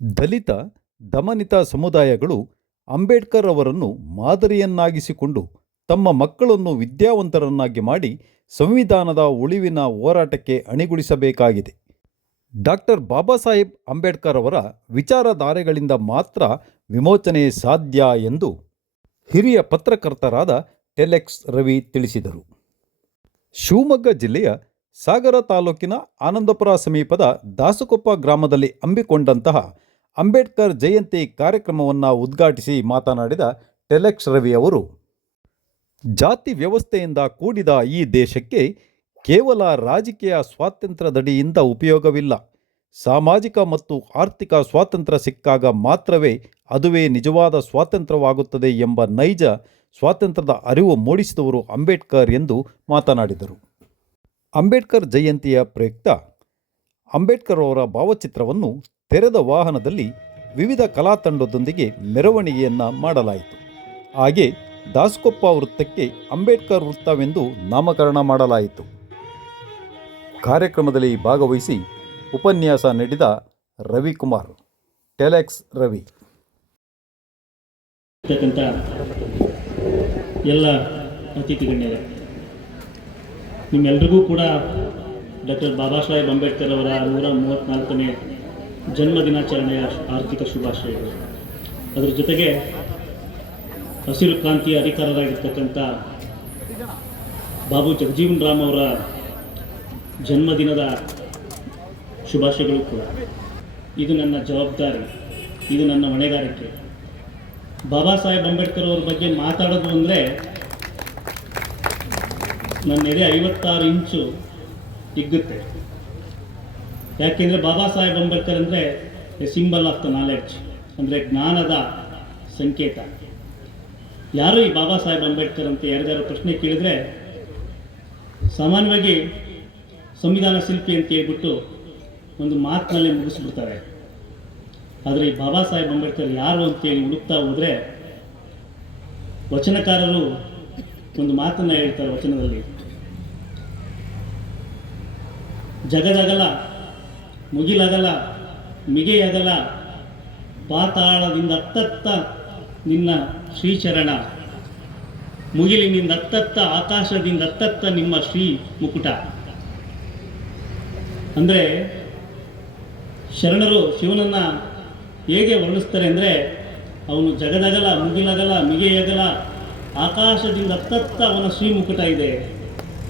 ದಲಿತ, ದಮನಿತ ಸಮುದಾಯಗಳು ಅಂಬೇಡ್ಕರ್ ಅವರನ್ನು ಮಾದರಿಯನ್ನಾಗಿಸಿಕೊಂಡು ತಮ್ಮ ಮಕ್ಕಳನ್ನು ವಿದ್ಯಾವಂತರನ್ನಾಗಿ ಮಾಡಿ ಸಂವಿಧಾನದ ಉಳಿವಿನ ಹೋರಾಟಕ್ಕೆ ಅಣಿಗೊಳಿಸಬೇಕಾಗಿದೆ. ಡಾಕ್ಟರ್ ಬಾಬಾ ಸಾಹೇಬ್ ಅಂಬೇಡ್ಕರ್ ಅವರ ವಿಚಾರಧಾರೆಗಳಿಂದ ಮಾತ್ರ ವಿಮೋಚನೆ ಸಾಧ್ಯ ಎಂದು ಹಿರಿಯ ಪತ್ರಕರ್ತರಾದ ಟೆಲೆಕ್ಸ್ ರವಿ ತಿಳಿಸಿದರು. ಶಿವಮೊಗ್ಗ ಜಿಲ್ಲೆಯ ಸಾಗರ ತಾಲೂಕಿನ ಆನಂದಪುರ ಸಮೀಪದ ದಾಸಕೊಪ್ಪ ಗ್ರಾಮದಲ್ಲಿ ಹಮ್ಮಿಕೊಂಡಂತಹ ಅಂಬೇಡ್ಕರ್ ಜಯಂತಿ ಕಾರ್ಯಕ್ರಮವನ್ನು ಉದ್ಘಾಟಿಸಿ ಮಾತನಾಡಿದ ಟೆಲೆಕ್ಸ್ ರವಿ ಅವರು, ಜಾತಿ ವ್ಯವಸ್ಥೆಯಿಂದ ಕೂಡಿದ ಈ ದೇಶಕ್ಕೆ ಕೇವಲ ರಾಜಕೀಯ ಸ್ವಾತಂತ್ರ್ಯದಡಿಯಿಂದ ಉಪಯೋಗವಿಲ್ಲ. ಸಾಮಾಜಿಕ ಮತ್ತು ಆರ್ಥಿಕ ಸ್ವಾತಂತ್ರ್ಯ ಸಿಕ್ಕಾಗ ಮಾತ್ರವೇ ಅದುವೇ ನಿಜವಾದ ಸ್ವಾತಂತ್ರ್ಯವಾಗುತ್ತದೆ ಎಂಬ ನೈಜ ಸ್ವಾತಂತ್ರ್ಯದ ಅರಿವು ಮೂಡಿಸಿದವರು ಅಂಬೇಡ್ಕರ್ ಎಂದು ಮಾತನಾಡಿದರು. ಅಂಬೇಡ್ಕರ್ ಜಯಂತಿಯ ಪ್ರಯುಕ್ತ ಅಂಬೇಡ್ಕರ್ ಅವರ ಭಾವಚಿತ್ರವನ್ನು ತೆರೆದ ವಾಹನದಲ್ಲಿ ವಿವಿಧ ಕಲಾತಂಡದೊಂದಿಗೆ ಮೆರವಣಿಗೆಯನ್ನು ಮಾಡಲಾಯಿತು. ಹಾಗೆ ದಾಸಕೊಪ್ಪ ವೃತ್ತಕ್ಕೆ ಅಂಬೇಡ್ಕರ್ ವೃತ್ತವೆಂದು ನಾಮಕರಣ ಮಾಡಲಾಯಿತು. ಕಾರ್ಯಕ್ರಮದಲ್ಲಿ ಭಾಗವಹಿಸಿ ಉಪನ್ಯಾಸ ನೀಡಿದ ರವಿಕುಮಾರ್. ಟೆಲೆಕ್ಸ್ ರವಿ. ಎಲ್ಲ ಅತಿಥಿ ನಿಮ್ಮೆಲ್ರಿಗೂ ಕೂಡ ಡಾಕ್ಟರ್ ಬಾಬಾ ಸಾಹೇಬ್ ಅಂಬೇಡ್ಕರ್ ಅವರ ನೂರ ಮೂವತ್ತ್ನಾಲ್ಕನೇ ಜನ್ಮ ದಿನಾಚರಣೆಯ ಆರ್ಥಿಕ ಶುಭಾಶಯಗಳು ಅದರ ಜೊತೆಗೆ ಹಸಿರು ಕ್ರಾಂತಿಯ ಅಧಿಕಾರರಾಗಿರ್ತಕ್ಕಂಥ ಬಾಬು ಜಗಜೀವನ್ ರಾಮ್ ಅವರ ಜನ್ಮದಿನದ ಶುಭಾಶಯಗಳು ಕೂಡ. ಇದು ನನ್ನ ಜವಾಬ್ದಾರಿ, ಇದು ನನ್ನ ಹೊಣೆಗಾರಿಕೆ. ಬಾಬಾ ಸಾಹೇಬ್ ಅಂಬೇಡ್ಕರ್ ಅವ್ರ ಬಗ್ಗೆ ಮಾತಾಡೋದು ಅಂದರೆ ನನ್ನ ಎದೆ ಐವತ್ತಾರು ಇಂಚು ಹಿಗ್ಗುತ್ತೆ ಯಾಕೆಂದರೆ ಬಾಬಾ ಸಾಹೇಬ್ ಅಂಬೇಡ್ಕರ್ ಅಂದರೆ a symbol of the knowledge ಅಂದರೆ ಜ್ಞಾನದ ಸಂಕೇತ. ಯಾರು ಈ ಬಾಬಾ ಸಾಹೇಬ್ ಅಂಬೇಡ್ಕರ್ ಅಂತ ಯಾರಿಗಾರು ಪ್ರಶ್ನೆ ಕೇಳಿದ್ರೆ, ಸಾಮಾನ್ಯವಾಗಿ ಸಂವಿಧಾನ ಶಿಲ್ಪಿ ಅಂತ ಹೇಳ್ಬಿಟ್ಟು ಒಂದು ಮಾತಿನಲ್ಲೇ ಮುಗಿಸ್ಬಿಡ್ತಾರೆ. ಆದರೆ ಈ ಬಾಬಾ ಸಾಹೇಬ್ ಅಂಬೇಡ್ಕರ್ ಯಾರು ಅಂತೇಳಿ ಹುಡುಕ್ತಾ ಹೋದರೆ, ವಚನಕಾರರು ಒಂದು ಮಾತನ್ನು ಹೇಳ್ತಾರೆ ವಚನದಲ್ಲಿ. ಜಗದಗಲ ಮುಗಿಲಗಲ ಮಿಗೆಯದಲ ಪಾತಾಳದಿಂದ ಅತ್ತತ್ತ ನಿನ್ನ ಶ್ರೀಚರಣ. ಮುಗಿಲಿನಿಂದ ಅತ್ತತ್ತ ಆಕಾಶದಿಂದ ಅತ್ತತ್ತ ನಿಮ್ಮ ಶ್ರೀ ಮುಕುಟ. ಅಂದರೆ, ಶರಣರು ಶಿವನನ್ನು ಹೇಗೆ ವರ್ಣಿಸ್ತಾರೆ ಅಂದರೆ, ಅವನು ಜಗದಗಲ, ಮುಗಿಲಗಲ, ಮಿಗೆಯಗಲ ಆಕಾಶದಿಂದ ಅತ್ತತ್ತ ಅವನ ಶ್ರೀ ಮುಕುಟ ಇದೆ.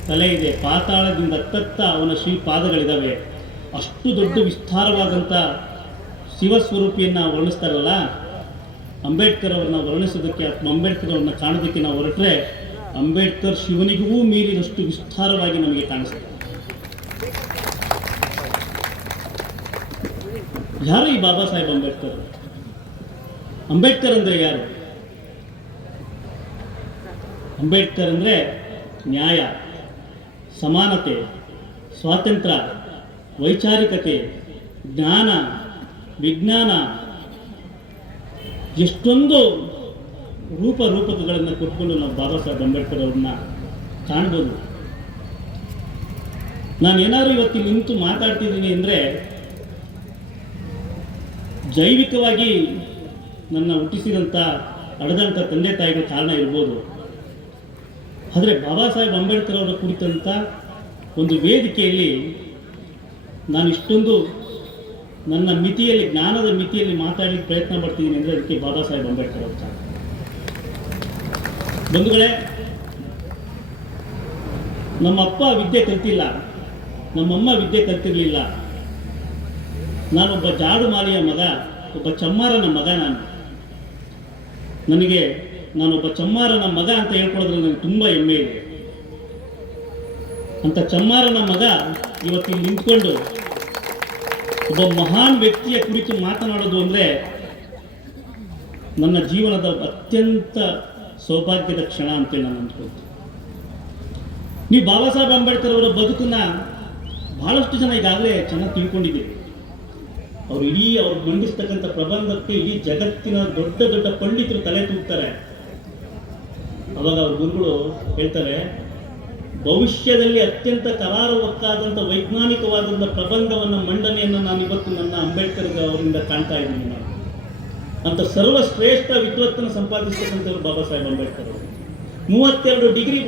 ತಲೆ ಇದೆ ಪಾತಾಳದಿಂದ ಅತ್ತತ್ತ ಅವನ ಶ್ರೀ ಪಾದಗಳಿದ್ದಾವೆ ಅಷ್ಟು ದೊಡ್ಡ ವಿಸ್ತಾರವಾದಂಥ ಶಿವಸ್ವರೂಪಿಯನ್ನು ವರ್ಣಿಸ್ತಾರಲ್ಲ, ಅಂಬೇಡ್ಕರ್ ಅವ್ರನ್ನ ವರ್ಣಿಸೋದಕ್ಕೆ ಅಥವಾ ಅಂಬೇಡ್ಕರ್ ಅವ್ರನ್ನ ಕಾಣೋದಕ್ಕೆ ನಾವು ಹೊರಟ್ರೆ ಅಂಬೇಡ್ಕರ್ ಶಿವನಿಗೂ ಮೀರಿದಷ್ಟು ವಿಸ್ತಾರವಾಗಿ ನಮಗೆ ಕಾಣಿಸ್ತದೆ ಯಾರು ಈ ಬಾಬಾ ಸಾಹೇಬ್ ಅಂಬೇಡ್ಕರ್? ಅಂಬೇಡ್ಕರ್ ಅಂದರೆ ಯಾರು? ಅಂಬೇಡ್ಕರ್ ಅಂದರೆ ನ್ಯಾಯ, ಸಮಾನತೆ, ಸ್ವಾತಂತ್ರ್ಯ. ವೈಚಾರಿಕತೆ, ಜ್ಞಾನ, ವಿಜ್ಞಾನ, ಎಷ್ಟೊಂದು ರೂಪ ರೂಪಕಗಳನ್ನು ಕೊಟ್ಕೊಂಡು ನಾವು ಬಾಬಾ ಸಾಹೇಬ್ ಅಂಬೇಡ್ಕರ್ ಅವ್ರನ್ನ ಕಾಣ್ಬೋದು. ನಾನು ಏನಾದ್ರು ಇವತ್ತು ನಿಂತು ಮಾತಾಡ್ತಿದ್ದೀನಿ ಅಂದರೆ ಜೈವಿಕವಾಗಿ ನನ್ನ ಹುಟ್ಟಿಸಿದಂಥ ಅಡದಂಥ ತಂದೆ ತಾಯಿಗಳ ಕಾರಣ ಇರ್ಬೋದು. ಆದರೆ ಬಾಬಾ ಸಾಹೇಬ್ ಅಂಬೇಡ್ಕರ್ ಅವರ ಕುರಿತಂಥ ಒಂದು ವೇದಿಕೆಯಲ್ಲಿ ನಾನು ಇಷ್ಟೊಂದು ನನ್ನ ಮಿತಿಯಲ್ಲಿ, ಜ್ಞಾನದ ಮಿತಿಯಲ್ಲಿ ಮಾತಾಡಲಿಕ್ಕೆ ಪ್ರಯತ್ನ ಪಡ್ತೀನಿ ಅಂದರೆ ಅದಕ್ಕೆ ಬಾಬಾ ಸಾಹೇಬ್ ಅಂಬೇಡ್ಕರ್ ಕಾರಣ ಬಂಧುಗಳೇ, ನಮ್ಮಪ್ಪ ವಿದ್ಯೆ ಕಲ್ತಿಲ್ಲ, ನಮ್ಮಮ್ಮ ವಿದ್ಯೆ ಕಲ್ತಿರಲಿಲ್ಲ. ನಾನೊಬ್ಬ ಜಾಡು ಮಾಲಿಯ ಮಗ, ಒಬ್ಬ ಚಮ್ಮಾರನ ಮಗ ನಾನು. ನನಗೆ ನಾನೊಬ್ಬ ಚಮ್ಮಾರನ ಮಗ ಅಂತ ಹೇಳ್ಕೊಳ್ಳೋದ್ರಲ್ಲಿ ನನಗೆ ತುಂಬ ಹೆಮ್ಮೆ ಇದೆ. ಅಂತ ಚಮ್ಮಾರನ ಮಗ ಇವತ್ತಿಲ್ಲಿ ನಿಂತ್ಕೊಂಡು ಒಬ್ಬ ಮಹಾನ್ ವ್ಯಕ್ತಿಯ ಕುರಿತು ಮಾತನಾಡೋದು ಅಂದರೆ ನನ್ನ ಜೀವನದ ಅತ್ಯಂತ ಸೌಭಾಗ್ಯದ ಕ್ಷಣ ಅಂತೇಳಿ ನಾನು ಅಂದ್ಕೊಳ್ತೀನಿ. ನೀವು ಬಾಬಾ ಸಾಹೇಬ್ ಅಂಬೇಡ್ಕರ್ ಅವರ ಬದುಕನ್ನ ಬಹಳಷ್ಟು ಜನ ಈಗಾಗಲೇ ಚೆನ್ನಾಗಿ ತಿಳ್ಕೊಂಡಿದ್ದೀವಿ ಅವ್ರು ಇಡೀ ಅವ್ರು ಮಂಡಿಸ್ತಕ್ಕಂಥ ಪ್ರಬಂಧಕ್ಕೆ ಇಡೀ ಜಗತ್ತಿನ ದೊಡ್ಡ ದೊಡ್ಡ ಪಂಡಿತರು ತಲೆ ತೂಗ್ತಾರೆ. ಅವಾಗ ಅವ್ರ ಗುರುಗಳು ಹೇಳ್ತಾರೆ ಭವಿಷ್ಯದಲ್ಲಿ ಅತ್ಯಂತ ಕರಾರುವಕ್ಕಾದಂಥ ವೈಜ್ಞಾನಿಕವಾದಂಥ ಪ್ರಬಂಧವನ್ನು, ಮಂಡನೆಯನ್ನು ನಾನು ಇವತ್ತು ನನ್ನ ಅಂಬೇಡ್ಕರ್ ಅವರಿಂದ ಕಾಣ್ತಾ ಇದ್ದೀನಿ ನಾನು. ಅಂತ ಸರ್ವಶ್ರೇಷ್ಠ ವಿದ್ವತ್ತನ್ನು ಸಂಪಾದಿಸ್ತಕ್ಕಂಥವ್ರು ಬಾಬಾ ಸಾಹೇಬ್ ಅಂಬೇಡ್ಕರ್ ಅವರು. ಮೂವತ್ತೆರಡು ಡಿಗ್ರಿ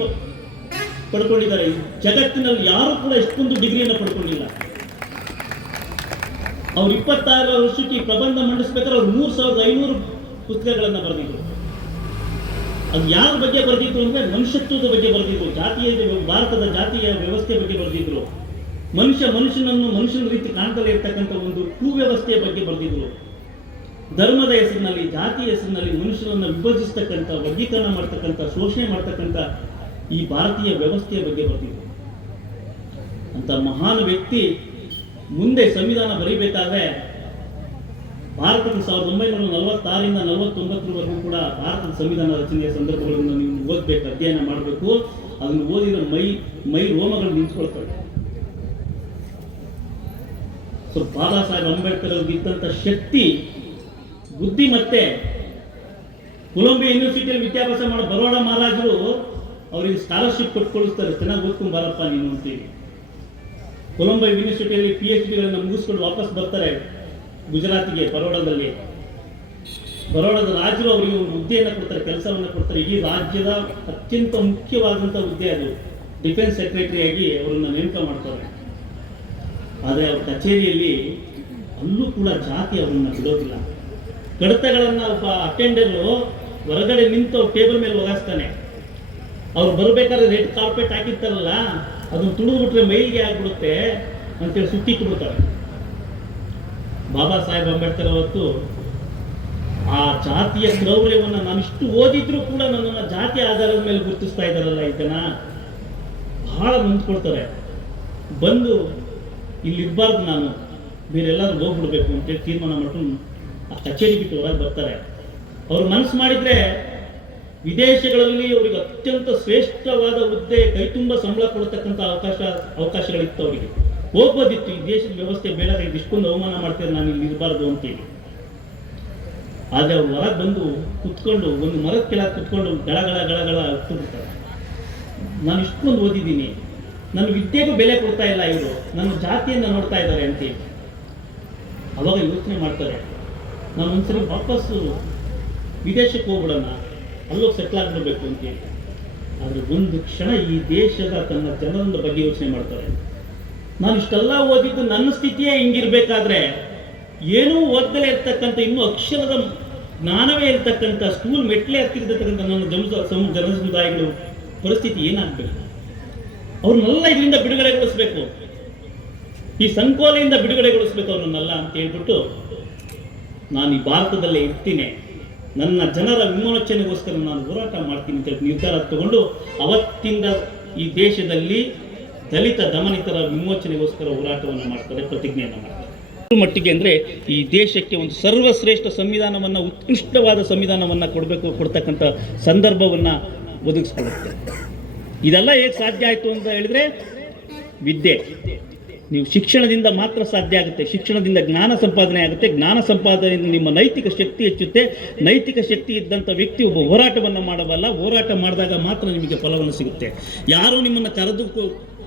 ಪಡ್ಕೊಂಡಿದ್ದಾರೆ. ಜಗತ್ತಿನಲ್ಲಿ ಯಾರು ಕೂಡ ಇಷ್ಟೊಂದು ಡಿಗ್ರಿಯನ್ನು ಪಡ್ಕೊಂಡಿಲ್ಲ. ಅವ್ರು ಇಪ್ಪತ್ತಾರು ವರ್ಷಕ್ಕೆ ಪ್ರಬಂಧ ಮಂಡಿಸ್ಬೇಕಾದ್ರೆ ಅವ್ರು ಮೂರು ಸಾವಿರದ ಐನೂರು ಪುಸ್ತಕಗಳನ್ನು ಬರೆದಿದ್ರು. ಅದು ಯಾರ ಬಗ್ಗೆ ಬರೆದಿದ್ರು ಅಂದ್ರೆ ಮನುಷ್ಯತ್ವದ ಬಗ್ಗೆ ಬರೆದಿದ್ರು ಜಾತಿಯ ಭಾರತದ ಜಾತಿಯ ವ್ಯವಸ್ಥೆ ಬಗ್ಗೆ ಬರೆದಿದ್ರು. ಮನುಷ್ಯ ಮನುಷ್ಯನನ್ನು ಮನುಷ್ಯನ ರೀತಿ ಕಾಣ್ತಲೇ ಇರ್ತಕ್ಕಂಥ ಒಂದು ಕುವ್ಯವಸ್ಥೆಯ ಬಗ್ಗೆ ಬರೆದಿದ್ರು. ಧರ್ಮದ ಹೆಸರಿನಲ್ಲಿ, ಜಾತಿಯ ಹೆಸರಿನಲ್ಲಿ ಮನುಷ್ಯರನ್ನು ವಿಭಜಿಸ್ತಕ್ಕಂಥ, ವರ್ಗೀಕರಣ ಮಾಡ್ತಕ್ಕಂಥ, ಶೋಷಣೆ ಮಾಡ್ತಕ್ಕಂಥ ಈ ಭಾರತೀಯ ವ್ಯವಸ್ಥೆಯ ಬಗ್ಗೆ ಬರೆದಿದ್ರು. ಅಂತ ಮಹಾನ್ ವ್ಯಕ್ತಿ ಮುಂದೆ ಸಂವಿಧಾನ ಬರೀಬೇಕಾದ್ರೆ ಭಾರತದ ಸಾವಿರದ ಒಂಬೈನೂರ ನಲವತ್ತಾರರಿಂದ ನಲವತ್ತೊಂಬತ್ತರವರೆಗೂ ಕೂಡ ಭಾರತದ ಸಂವಿಧಾನ ರಚನೆಯ ಸಂದರ್ಭಗಳನ್ನು ನೀವು ಓದಬೇಕು, ಅಧ್ಯಯನ ಮಾಡಬೇಕು. ಅದನ್ನು ಓದಿದ ಮೈ ಮೈ ರೋಮಗಳು ನಿಂತ್ಕೊಳ್ತವೆ. ಸೊ ಬಾಬಾ ಸಾಹೇಬ್ ಅಂಬೇಡ್ಕರ್ ಅವ್ರಿಗಿದ್ದಂಥ ಶಕ್ತಿ, ಬುದ್ಧಿ ಮತ್ತೆ ಕೊಲಂಬಿಯಾ ಯೂನಿವರ್ಸಿಟಿಯಲ್ಲಿ ವಿದ್ಯಾಭ್ಯಾಸ ಮಾಡೋ ಬರೋಡ ಮಹಾರಾಜರು ಅವರಿಗೆ ಸ್ಕಾಲರ್ಶಿಪ್ ಕೊಟ್ಕೊಳಿಸ್ತಾರೆ. ಚೆನ್ನಾಗಿ ಓದ್ಕೊಂಡು ಬಾರಪ್ಪ ನೀನು ಅಂತೀವಿ. ಕೊಲಂಬಿಯಾ ಯೂನಿವರ್ಸಿಟಿಯಲ್ಲಿ ಪಿ ಎಚ್ ಡಿಗಳನ್ನು ಮುಗಿಸ್ಕೊಂಡು ವಾಪಸ್ ಬರ್ತಾರೆ. ಗುಜರಾತಿಗೆ, ಬರೋಡದಲ್ಲಿ. ಬರೋಡದ ರಾಜರು ಅವರಿಗೆ ಒಂದು ಹುದ್ದೆಯನ್ನು ಕೊಡ್ತಾರೆ, ಕೆಲಸವನ್ನು ಕೊಡ್ತಾರೆ. ಇಡೀ ರಾಜ್ಯದ ಅತ್ಯಂತ ಮುಖ್ಯವಾದಂಥ ಹುದ್ದೆ ಅದು. ಡಿಫೆನ್ಸ್ ಸೆಕ್ರೆಟರಿಯಾಗಿ ಅವರನ್ನು ನೇಮಕ ಮಾಡ್ತಾರೆ. ಆದರೆ ಅವ್ರ ಕಚೇರಿಯಲ್ಲಿ ಅಲ್ಲೂ ಕೂಡ ಜಾತಿ ಅವರನ್ನು ಬಿಡೋದಿಲ್ಲ. ಕಡತಗಳನ್ನು ಒಬ್ಬ ಅಟೆಂಡರು ಹೊರಗಡೆ ನಿಂತು ಟೇಬಲ್ ಮೇಲೆ ಒಗಾಸ್ತಾನೆ ಅವ್ರು ಬರಬೇಕಾದ್ರೆ ರೆಡ್ ಕಾರ್ಪೆಟ್ ಹಾಕಿರ್ತಾರಲ್ಲ, ಅದನ್ನು ತುಳಿದ್ಬಿಟ್ರೆ ಮೈಲಿಗೆ ಆಗ್ಬಿಡುತ್ತೆ ಅಂತೇಳಿ ಸುತ್ತಿಟ್ಬಿಡ್ತಾರೆ ಬಾಬಾ ಸಾಹೇಬ್ ಅಂಬೇಡ್ಕರ್ ಅವತ್ತು ಆ ಜಾತಿಯ ಕ್ರೌರ್ಯವನ್ನು ನಾನು ಇಷ್ಟು ಓದಿದ್ರು ಕೂಡ ನನ್ನನ್ನು ಜಾತಿ ಆಧಾರದ ಮೇಲೆ ಗುರುತಿಸ್ತಾ ಇದ್ದಾರಲ್ಲ ಈ ಜನ. ಬಹಳ ನೊಂದ್ಕೊಳ್ತಾರೆ ಬಂದು ಇಲ್ಲಿ ಇರಬಾರ್ದು ನಾನು. ಬೇರೆಲ್ಲಾದ್ರೂ ಹೋಗ್ಬಿಡ್ಬೇಕು ಅಂತೇಳಿ ತೀರ್ಮಾನ ಮಾಡ್ಕೊಂಡು ಆ ಕಚೇರಿ ಬಿಟ್ಟು ಹೊರಗೆ ಬರ್ತಾರೆ. ಅವ್ರು ಮನಸ್ಸು ಮಾಡಿದ್ರೆ ವಿದೇಶಗಳಲ್ಲಿ ಅವರಿಗೆ ಅತ್ಯಂತ ಶ್ರೇಷ್ಠವಾದ ಹುದ್ದೆ, ಕೈತುಂಬ ಸಂಬಳ ಕೊಡತಕ್ಕಂಥ ಅವಕಾಶ, ಅವಕಾಶಗಳಿತ್ತು ಅವರಿಗೆ. ಹೋಗ್ಬೋದಿತ್ತು, ಈ ದೇಶದ ವ್ಯವಸ್ಥೆ ಬೇಡ ಇದಿಷ್ಟೊಂದು ಅವಮಾನ ಮಾಡ್ತಾರೆ ನಾನು ಇಲ್ಲಿ ಇರಬಾರ್ದು ಅಂತೇಳಿ ಆದರೆ ಅವ್ರು ಹೊರಗೆ ಬಂದು ಕುತ್ಕೊಂಡು, ಒಂದು ಮರದ ಕೆಳಗೆ ಕುತ್ಕೊಂಡು ಗಳಗಳ ಗಳಗಳ ಬಿಡ್ತಾರೆ ನಾನು ಇಷ್ಟೊಂದು ಓದಿದ್ದೀನಿ. ನನ್ನ ವಿದ್ಯೆಗೂ ಬೆಲೆ ಕೊಡ್ತಾ ಇಲ್ಲ ಇವರು. ನನ್ನ ಜಾತಿಯನ್ನು ನೋಡ್ತಾ ಇದ್ದಾರೆ ಅಂತೇಳಿ ಅವಾಗ ಯೋಚನೆ ಮಾಡ್ತಾರೆ. ನಾನು ಒಂದ್ಸಲ ವಾಪಸ್ಸು ವಿದೇಶಕ್ಕೆ ಹೋಗ್ಬಿಡೋಣ. ಅಲ್ಲೋಗಿ ಸೆಟ್ಲ್ ಆಗಿಬಿಡ್ಬೇಕು ಅಂತೇಳಿ ಆದರೆ ಒಂದು ಕ್ಷಣ ಈ ದೇಶದ ತನ್ನ ಜನರ ಬಗ್ಗೆ ಯೋಚನೆ ಮಾಡ್ತಾರೆ. ನಾನು ಇಷ್ಟೆಲ್ಲ ಓದಿದ್ದು ನನ್ನ ಸ್ಥಿತಿಯೇ ಹಿಂಗಿರ್ಬೇಕಾದ್ರೆ ಏನೂ ಓದ್ದಲೇ ಇರ್ತಕ್ಕಂಥ, ಇನ್ನೂ ಅಕ್ಷರದ ಜ್ಞಾನವೇ ಇರ್ತಕ್ಕಂಥ ಸ್ಕೂಲ್ ಮೆಟ್ಲೆ ಹತ್ತಿರ್ತಕ್ಕಂಥ ನನ್ನ ಜನ ಜನ ಸಮುದಾಯಗಳು ಪರಿಸ್ಥಿತಿ ಏನಾಗಬೇಕು? ಅವ್ರನ್ನೆಲ್ಲ ಇದರಿಂದ ಬಿಡುಗಡೆಗೊಳಿಸ್ಬೇಕು. ಈ ಸಂಕೋಲೆಯಿಂದ ಬಿಡುಗಡೆಗೊಳಿಸ್ಬೇಕು ಅವ್ರನ್ನೆಲ್ಲ ಅಂತ ಹೇಳ್ಬಿಟ್ಟು ನಾನು ಈ ಭಾರತದಲ್ಲೇ ಇರ್ತೀನಿ. ನನ್ನ ಜನರ ವಿಮೋಚನೆಗೋಸ್ಕರ ನಾನು ಹೋರಾಟ ಮಾಡ್ತೀನಿ ಅಂತ ನಿರ್ಧಾರ ತಗೊಂಡು ಅವತ್ತಿಂದ ಈ ದೇಶದಲ್ಲಿ ದಲಿತ ದಮನಿತರ ವಿಮೋಚನೆಗೋಸ್ಕರ ಹೋರಾಟವನ್ನು ಮಾಡ್ತಾರೆ, ಪ್ರತಿಜ್ಞೆಯನ್ನು ಮಾಡ್ತಾರೆ. ಮಟ್ಟಿಗೆ ಅಂದರೆ ಈ ದೇಶಕ್ಕೆ ಒಂದು ಸರ್ವಶ್ರೇಷ್ಠ ಸಂವಿಧಾನವನ್ನು, ಉತ್ಕೃಷ್ಟವಾದ ಸಂವಿಧಾನವನ್ನು ಕೊಡಬೇಕು, ಕೊಡ್ತಕ್ಕಂಥ ಸಂದರ್ಭವನ್ನು ಒದಗಿಸ್ಕೊಡುತ್ತೆ ಇದೆಲ್ಲ ಹೇಗೆ ಸಾಧ್ಯ ಆಯಿತು ಅಂತ ಹೇಳಿದರೆ, ವಿದ್ಯೆ. ನೀವು ಶಿಕ್ಷಣದಿಂದ ಮಾತ್ರ ಸಾಧ್ಯ ಆಗುತ್ತೆ. ಶಿಕ್ಷಣದಿಂದ ಜ್ಞಾನ ಸಂಪಾದನೆ ಆಗುತ್ತೆ. ಜ್ಞಾನ ಸಂಪಾದನೆಯಿಂದ ನಿಮ್ಮ ನೈತಿಕ ಶಕ್ತಿ ಹೆಚ್ಚುತ್ತೆ. ನೈತಿಕ ಶಕ್ತಿ ಇದ್ದಂಥ ವ್ಯಕ್ತಿ ಒಬ್ಬ ಹೋರಾಟವನ್ನು ಮಾಡಬಲ್ಲ. ಹೋರಾಟ ಮಾಡಿದಾಗ ಮಾತ್ರ ನಿಮಗೆ ಫಲವನ್ನು ಸಿಗುತ್ತೆ. ಯಾರು ನಿಮ್ಮನ್ನು ಕರೆದು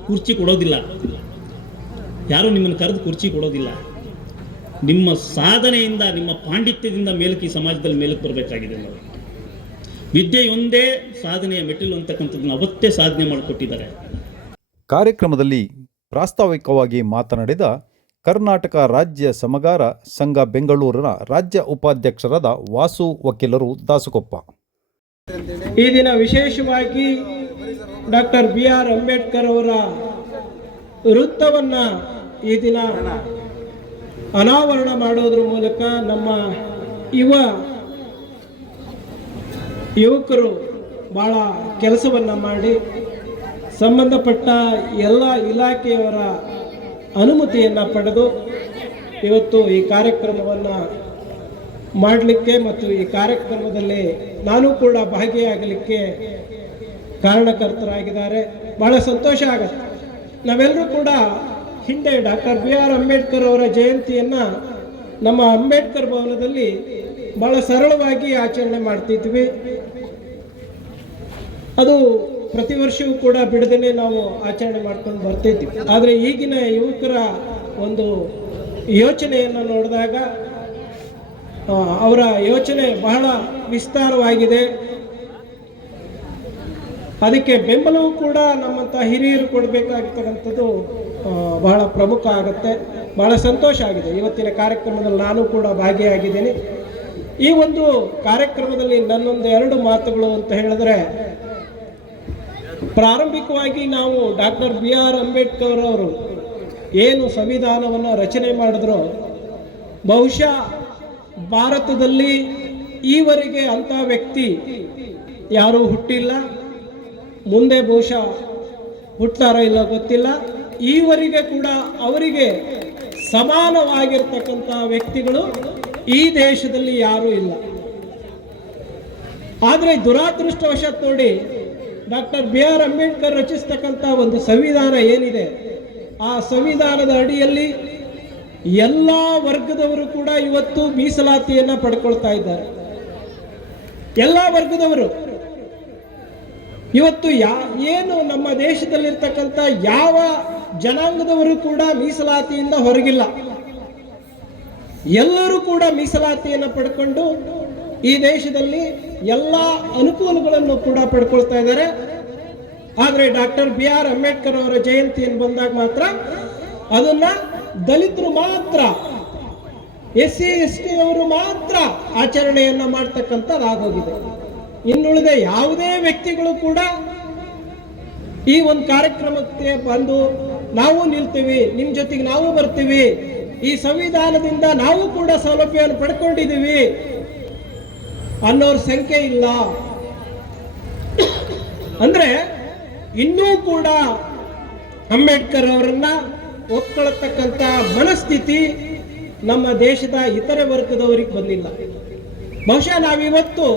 ಕುರ್ಚಿ ಕೊಡೋದಿಲ್ಲ. ಯಾರು ನಿಮ್ಮನ್ನು ಕರೆದು ಕುರ್ಚಿ ಕೊಡೋದಿಲ್ಲ. ನಿಮ್ಮ ಸಾಧನೆಯಿಂದ ನಿಮ್ಮ ಪಾಂಡಿತ್ಯದಿಂದ ಮೇಲಕ್ಕೆ ಈ ಸಮಾಜದಲ್ಲಿ ಮೇಲಕ್ಕೆ ಬರಬೇಕಾಗಿದೆ ನಾವು ವಿದ್ಯೆಯೊಂದೇ ಸಾಧನೆಯ ಮೆಟ್ಟಿಲು ಅಂತಕ್ಕಂಥದ್ದನ್ನು ಅವತ್ತೇ ಸಾಧನೆ ಮಾಡಿಕೊಟ್ಟಿದ್ದಾರೆ. ಕಾರ್ಯಕ್ರಮದಲ್ಲಿ ಪ್ರಾಸ್ತಾವಿಕವಾಗಿ ಮಾತನಾಡಿದ ಕರ್ನಾಟಕ ರಾಜ್ಯ ಸಮಗಾರ ಸಂಘ ಬೆಂಗಳೂರಿನ ರಾಜ್ಯ ಉಪಾಧ್ಯಕ್ಷರಾದ ವಾಸು ವಕೀಲರು ದಾಸಕೊಪ್ಪ. ಈ ದಿನ ವಿಶೇಷವಾಗಿ ಡಾಕ್ಟರ್ ಬಿ ಆರ್ ಅಂಬೇಡ್ಕರ್ ಅವರ ವೃತ್ತವನ್ನು ಈ ದಿನ ಅನಾವರಣ ಮಾಡೋದ್ರ ಮೂಲಕ ನಮ್ಮ ಯುವ ಯುವಕರು ಭಾಳ ಕೆಲಸವನ್ನು ಮಾಡಿ ಸಂಬಂಧಪಟ್ಟ ಎಲ್ಲ ಇಲಾಖೆಯವರ ಅನುಮತಿಯನ್ನು ಪಡೆದು ಇವತ್ತು ಈ ಕಾರ್ಯಕ್ರಮವನ್ನು ಮಾಡಲಿಕ್ಕೆ ಮತ್ತು ಈ ಕಾರ್ಯಕ್ರಮದಲ್ಲಿ ನಾನು ಕೂಡ ಭಾಗಿಯಾಗಲಿಕ್ಕೆ ಕಾರಣಕರ್ತರಾಗಿದ್ದಾರೆ. ಬಹಳ ಸಂತೋಷ ಆಗುತ್ತೆ. ನಾವೆಲ್ಲರೂ ಕೂಡ ಹಿಂದೆ ಡಾಕ್ಟರ್ ಬಿ ಆರ್ ಅಂಬೇಡ್ಕರ್ ಅವರ ಜಯಂತಿಯನ್ನು ನಮ್ಮ ಅಂಬೇಡ್ಕರ್ ಭವನದಲ್ಲಿ ಬಹಳ ಸರಳವಾಗಿ ಆಚರಣೆ ಮಾಡ್ತಿದ್ವಿ. ಅದು ಪ್ರತಿ ವರ್ಷವೂ ಕೂಡ ಬಿಡದೇ ನಾವು ಆಚರಣೆ ಮಾಡ್ಕೊಂಡು ಬರ್ತಿದ್ವಿ. ಆದರೆ ಈಗಿನ ಯುವಕರ ಒಂದು ಯೋಚನೆಯನ್ನು ನೋಡಿದಾಗ ಅವರ ಯೋಚನೆ ಬಹಳ ವಿಸ್ತಾರವಾಗಿದೆ. ಅದಕ್ಕೆ ಬೆಂಬಲವೂ ಕೂಡ ನಮ್ಮಂಥ ಹಿರಿಯರು ಕೊಡಬೇಕಾಗಿರ್ತಕ್ಕಂಥದ್ದು ಬಹಳ ಪ್ರಮುಖ ಆಗುತ್ತೆ, ಬಹಳ ಸಂತೋಷ ಆಗಿದೆ. ಇವತ್ತಿನ ಕಾರ್ಯಕ್ರಮದಲ್ಲಿ ನಾನು ಕೂಡ ಭಾಗಿಯಾಗಿದ್ದೀನಿ. ಈ ಒಂದು ಕಾರ್ಯಕ್ರಮದಲ್ಲಿ ನನ್ನೊಂದು ಎರಡು ಮಾತುಗಳು ಅಂತ ಹೇಳಿದ್ರೆ, ಪ್ರಾರಂಭಿಕವಾಗಿ ನಾವು ಡಾಕ್ಟರ್ ಬಿ ಆರ್ ಅಂಬೇಡ್ಕರ್ ಅವರು ಏನು ಸಂವಿಧಾನವನ್ನು ರಚನೆ ಮಾಡಿದ್ರು, ಬಹುಶಃ ಭಾರತದಲ್ಲಿ ಈವರೆಗೆ ಅಂಥ ವ್ಯಕ್ತಿ ಯಾರೂ ಹುಟ್ಟಿಲ್ಲ. ಮುಂದೆ ಬಹುಶಃ ಹುಟ್ಟಾರೋ ಇಲ್ಲ ಗೊತ್ತಿಲ್ಲ. ಈವರೆಗೆ ಕೂಡ ಅವರಿಗೆ ಸಮಾನವಾಗಿರ್ತಕ್ಕಂಥ ವ್ಯಕ್ತಿಗಳು ಈ ದೇಶದಲ್ಲಿ ಯಾರೂ ಇಲ್ಲ. ಆದರೆ ದುರಾದೃಷ್ಟವಶಾತ್ ನೋಡಿ ಡಾಕ್ಟರ್ ಬಿ ಆರ್ ಅಂಬೇಡ್ಕರ್ ರಚಿಸ್ತಕ್ಕಂಥ ಒಂದು ಸಂವಿಧಾನ ಏನಿದೆ, ಆ ಸಂವಿಧಾನದ ಅಡಿಯಲ್ಲಿ ಎಲ್ಲ ವರ್ಗದವರು ಕೂಡ ಇವತ್ತು ಮೀಸಲಾತಿಯನ್ನು ಪಡ್ಕೊಳ್ತಾ ಇದ್ದಾರೆ. ಎಲ್ಲ ವರ್ಗದವರು. ಇವತ್ತು ಯಾ, ಏನು ನಮ್ಮ ದೇಶದಲ್ಲಿರ್ತಕ್ಕಂಥ ಯಾವ ಜನಾಂಗದವರು ಕೂಡ ಮೀಸಲಾತಿಯಿಂದ ಹೊರಗಿಲ್ಲ. ಎಲ್ಲರೂ ಕೂಡ ಮೀಸಲಾತಿಯನ್ನು ಪಡ್ಕೊಂಡು ಈ ದೇಶದಲ್ಲಿ ಎಲ್ಲ ಅನುಕೂಲಗಳನ್ನು ಕೂಡ ಪಡ್ಕೊಳ್ತಾ ಇದ್ದಾರೆ. ಆದರೆ ಡಾಕ್ಟರ್ ಬಿ ಆರ್ ಅಂಬೇಡ್ಕರ್ ಅವರ ಜಯಂತಿಯನ್ನು ಬಂದಾಗ ಮಾತ್ರ ಅದನ್ನ ದಲಿತರು ಮಾತ್ರ ಎಸ್ ಸಿ ಎಸ್ ಟಿ ಅವರು ಮಾತ್ರ ಆಚರಣೆಯನ್ನ ಮಾಡ್ತಕ್ಕಂಥದ್ದಾಗೋಗಿದೆ. ಇನ್ನುಳಿದ ಯಾವುದೇ ವ್ಯಕ್ತಿಗಳು ಕೂಡ ಈ ಒಂದು ಕಾರ್ಯಕ್ರಮಕ್ಕೆ ಬಂದು ನಾವು ನಿಲ್ತೀವಿ ನಿಮ್ಮ ಜೊತೆಗೆ ನಾವು ಬರ್ತೀವಿ, ಈ ಸಂವಿಧಾನದಿಂದ ನಾವು ಕೂಡ ಸೌಲಭ್ಯವನ್ನು ಪಡ್ಕೊಂಡಿದ್ದೀವಿ ಅನ್ನೋರ ಸಂಖ್ಯೆ ಇಲ್ಲ. ಅಂದ್ರೆ ಇನ್ನೂ ಕೂಡ ಅಂಬೇಡ್ಕರ್ ಅವರನ್ನ ಒಪ್ಕೊಳ್ತಕ್ಕಂಥ ಮನಸ್ಥಿತಿ ನಮ್ಮ ದೇಶದ ಇತರೆ ವರ್ಗದವರಿಗೆ ಬಂದಿಲ್ಲ. ಬಹುಶಃ ನಾವಿವತ್ತು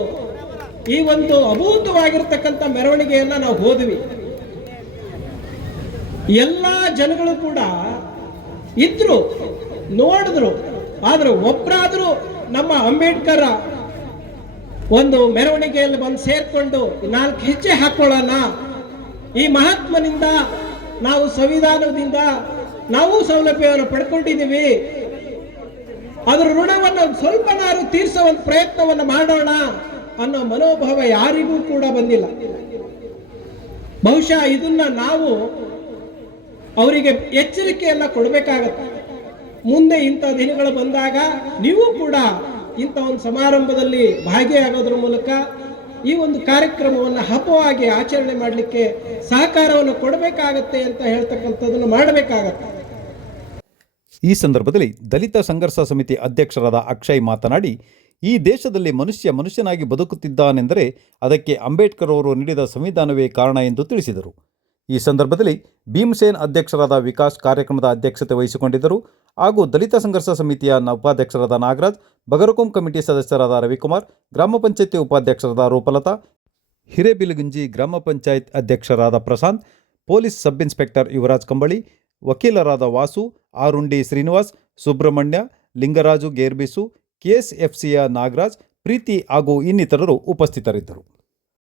ಈ ಒಂದು ಅಭೂತವಾಗಿರ್ತಕ್ಕಂಥ ಮೆರವಣಿಗೆಯನ್ನ ನಾವು ಹೋದ್ವಿ. ಎಲ್ಲ ಜನಗಳು ಕೂಡ ಇದ್ರು, ನೋಡಿದ್ರು, ಆದ್ರೆ ಒಬ್ಬರಾದ್ರೂ ನಮ್ಮ ಅಂಬೇಡ್ಕರ್ ಒಂದು ಮೆರವಣಿಗೆಯಲ್ಲಿ ಬಂದು ಸೇರ್ಕೊಂಡು, ನಾಲ್ಕು ಹೆಜ್ಜೆ ಹಾಕೊಳ್ಳೋಣ. ಈ ಮಹಾತ್ಮನಿಂದ ನಾವು ಸಂವಿಧಾನದಿಂದ ನಾವು ಸೌಲಭ್ಯವನ್ನು ಪಡ್ಕೊಂಡಿದ್ದೀವಿ. ಅದರ ಋಣವನ್ನು ಸ್ವಲ್ಪನಾರು ತೀರಿಸೋ ಒಂದು ಪ್ರಯತ್ನವನ್ನು ಮಾಡೋಣ. ಅನ್ನೋ ಮನೋಭಾವ ಯಾರಿಗೂ ಕೂಡ ಬಂದಿಲ್ಲ. ಬಹುಶಃ ಇದನ್ನ ನಾವು ಅವರಿಗೆ ಎಚ್ಚರಿಕೆಯನ್ನ ಕೊಡಬೇಕಾಗತ್ತೆ. ಮುಂದೆ ಇಂಥ ದಿನಗಳು ಬಂದಾಗ ನೀವು ಕೂಡ ಇಂಥ ಒಂದು ಸಮಾರಂಭದಲ್ಲಿ ಭಾಗಿಯಾಗೋದ್ರ ಮೂಲಕ ಈ ಒಂದು ಕಾರ್ಯಕ್ರಮವನ್ನು ಹಬ್ಬವಾಗಿ ಆಚರಣೆ ಮಾಡಲಿಕ್ಕೆ ಸಹಕಾರವನ್ನು ಕೊಡಬೇಕಾಗತ್ತೆ ಅಂತ ಹೇಳ್ತಕ್ಕಂಥದ್ದನ್ನು ಮಾಡಬೇಕಾಗತ್ತೆ. ಈ ಸಂದರ್ಭದಲ್ಲಿ ದಲಿತ ಸಂಘರ್ಷ ಸಮಿತಿ ಅಧ್ಯಕ್ಷರಾದ ಅಕ್ಷಯ್ ಮಾತನಾಡಿ ಈ ದೇಶದಲ್ಲಿ ಮನುಷ್ಯ ಮನುಷ್ಯನಾಗಿ ಬದುಕುತ್ತಿದ್ದಾನೆಂದರೆ ಅದಕ್ಕೆ ಅಂಬೇಡ್ಕರ್ ಅವರು ನೀಡಿದ ಸಂವಿಧಾನವೇ ಕಾರಣ ಎಂದು ತಿಳಿಸಿದರು. ಈ ಸಂದರ್ಭದಲ್ಲಿ ಭೀಮಸೇನ್ ಅಧ್ಯಕ್ಷರಾದ ವಿಕಾಸ್ ಕಾರ್ಯಕ್ರಮದ ಅಧ್ಯಕ್ಷತೆ ವಹಿಸಿಕೊಂಡಿದ್ದರು. ಹಾಗೂ ದಲಿತ ಸಂಘರ್ಷ ಸಮಿತಿಯ ಉಪಾಧ್ಯಕ್ಷರಾದ ನಾಗರಾಜ್, ಬಗರಕುಂ ಕಮಿಟಿ ಸದಸ್ಯರಾದ ರವಿಕುಮಾರ್, ಗ್ರಾಮ ಪಂಚಾಯತಿ ಉಪಾಧ್ಯಕ್ಷರಾದ ರೂಪಲತಾ, ಹಿರೇಬಿಲಗುಂಜಿ ಗ್ರಾಮ ಪಂಚಾಯತ್ ಅಧ್ಯಕ್ಷರಾದ Prashanth, police sub inspector Yuvaraj Kambali, ವಕೀಲರಾದ ವಾಸು, ಆರುಂಡಿ ಶ್ರೀನಿವಾಸ್, ಸುಬ್ರಹ್ಮಣ್ಯ, ಲಿಂಗರಾಜು ಗೇರ್ಬಿಸು ಕೆಎಸ್ಎಫ್ಸಿಯ ನಾಗರಾಜ್ ಪ್ರೀತಿ ಹಾಗೂ ಇನ್ನಿತರರು ಉಪಸ್ಥಿತರಿದ್ದರು.